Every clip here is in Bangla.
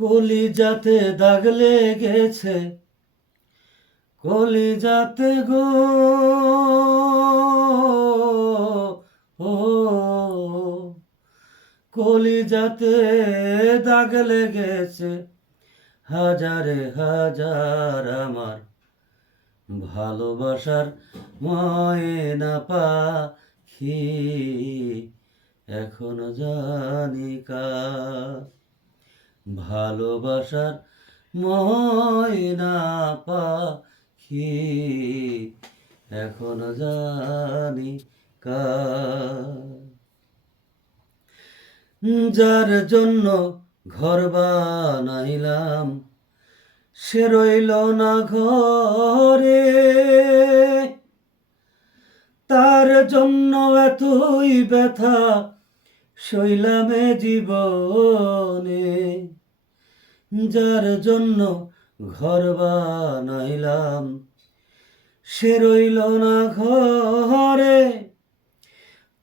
কলিজাতে দাগ লেগেছে, কলিজাতে গো। ও, কলিজাতে দাগ লেগেছে, হাজারে হাজার আমার ভালোবাসার ময়না পাখি, এখনও জানি কার। ভালোবাসার ময়না পাখি। এখন জানি যার জন্য ঘর বানাইলাম, সে রইল না ঘরে। তার জন্য এতই ব্যথা শৈলামে জীবনে, যার জন্য ঘর বানাইলাম। সে রইল না ঘরে,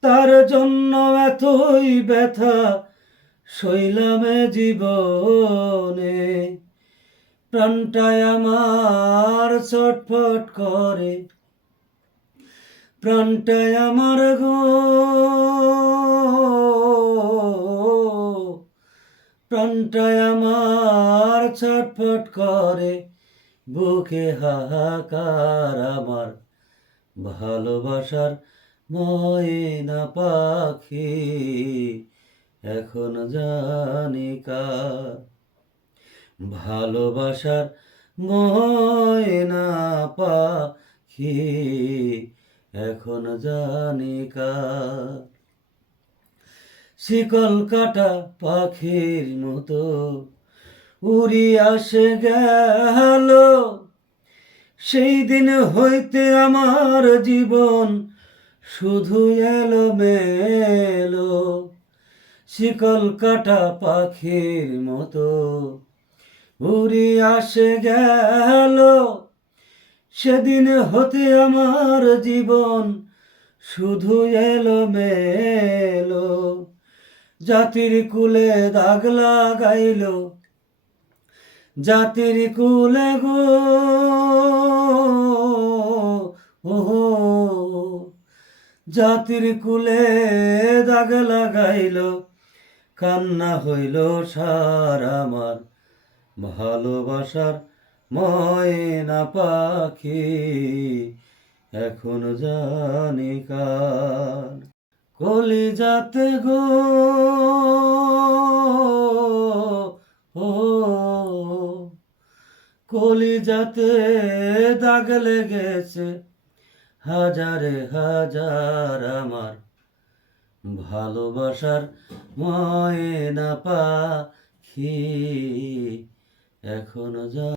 তার জন্য এতই ব্যথা শৈলামে জীবনে। প্রাণটায় আমার ছটফট করে প্রাণটায় আমার গো প্রাণটায় আমার ছটফট করে, বুকে হাহাকার আমার। ভালোবাসার ময়না পাখি এখন জানি কার। ভালোবাসার ময়না পাখি এখন জানি কার। শিকল কাটা পাখির মতো উড়ি আসে গেল। সেই দিন হইতে আমার জীবন শুধু এলো মেলো শিকল কাটা পাখির মতো উড়ি আসে গেল। সেদিন হতে আমার জীবন শুধু এলো মেলো জাতির কুলে দাগ লাগাইল। জাতির কুলে গো। ওহো। জাতির কুলে দাগ লাগাইল। কান্না হইল সার আমার। ভালোবাসার ময়না পাখি। এখন জানি কার কলিজাতে গো ও কলিজাতে দাগ লেগেছে হাজারে হাজার আমার ভালোবাসার ময়না পাখি এখনও যা